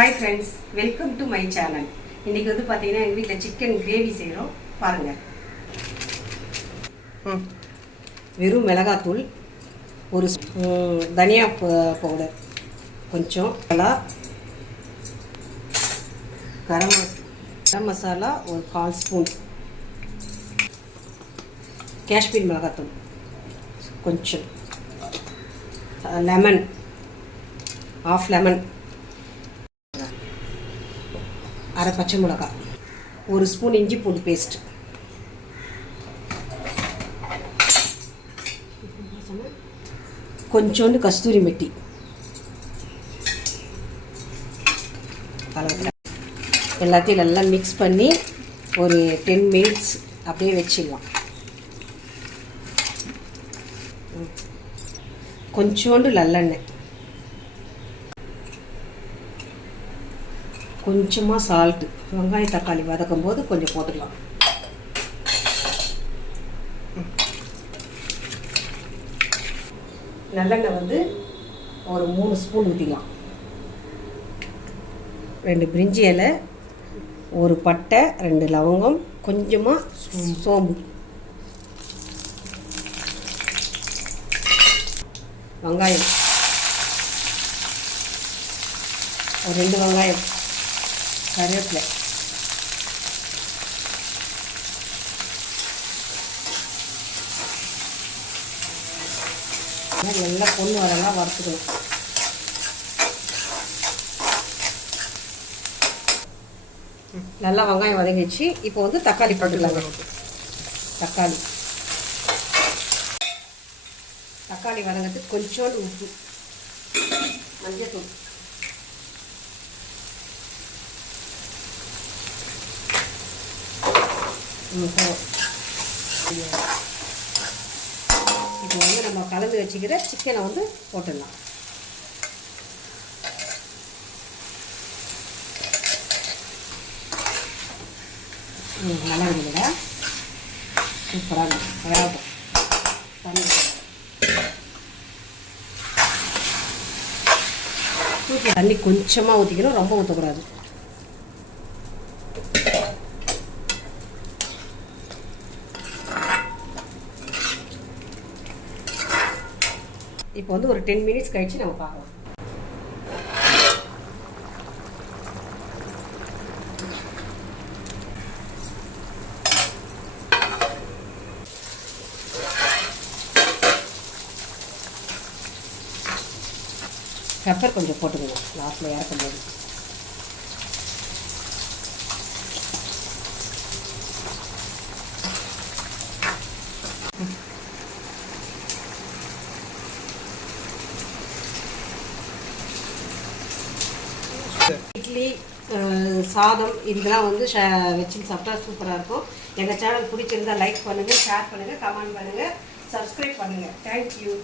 Hi friends, welcome to my channel. இன்றைக்கி வந்து பார்த்தீங்கன்னா எங்கள் வீட்டில் சிக்கன் கிரேவி செய்கிறோம். பாருங்கள். வெறும் மிளகாத்தூள், ஒரு தனியா பவுடர், கொஞ்சம் கரம் மசாலா ஒரு 1/4 ஸ்பூன், காஷ்மீர் மிளகாத்தூள் கொஞ்சம், லெமன் 1/2 லெமன், அரை பச்சை மிளகாய், ஒரு ஸ்பூன் இஞ்சி பூண்டு பேஸ்ட், கொஞ்சோண்டு கஸ்தூரி மெட்டி, எல்லாத்தையும் நல்லா மிக்ஸ் பண்ணி ஒரு 10 மினிட்ஸ் அப்படியே வச்சிடலாம். கொஞ்சோண்டு நல்லெண்ணெய், கொஞ்சமாக சால்ட்டு, வெங்காயம் தக்காளி வதக்கும் போது கொஞ்சம் போட்டுக்கலாம். நல்லெண்ணெய் வந்து ஒரு 3 ஸ்பூன் ஊற்றிக்கலாம். 2 பிரிஞ்சி இலை, ஒரு பட்டை, 2 லவங்கம், கொஞ்சமாக சோம்பு, வெங்காயம் ஒரு 2 வெங்காயம், கருவேப்பிலை, நல்லா பொண்ணு வரலாம் வறுத்துக்கணும். நல்லா வெங்காயம் வதங்கிடுச்சு. இப்போ வந்து தக்காளி போட்டுக்கலாம். தக்காளி வதங்கிறதுக்கு கொஞ்சோண்டு உப்பு, மஞ்சத்தூள், இப்போ வந்து நம்ம கலந்து வச்சுக்கிற சிக்கனை வந்து போட்டுடலாம். நல்லா இருக்குதுல்ல, சூப்பராக இருக்கும். தண்ணி கொஞ்சமாக ஊற்றிக்கணும், ரொம்ப ஊற்றக்கூடாது. இப்போ வந்து ஒரு 10 மினிட்ஸ் கழிச்சு நம்ம பார்க்கலாம். பெப்பர் கொஞ்சம் போட்டுக்கணும் லாஸ்ட்டில் இறக்கும் போது. இட்லி, சாதம் இதெல்லாம் வந்து வச்சு சாப்பிட்டா சூப்பராக இருக்கும். எங்கள் சேனல் பிடிச்சிருந்தா லைக் பண்ணுங்கள், ஷேர் பண்ணுங்கள், கமெண்ட் பண்ணுங்கள், சப்ஸ்கிரைப் பண்ணுங்கள். தேங்க்யூ.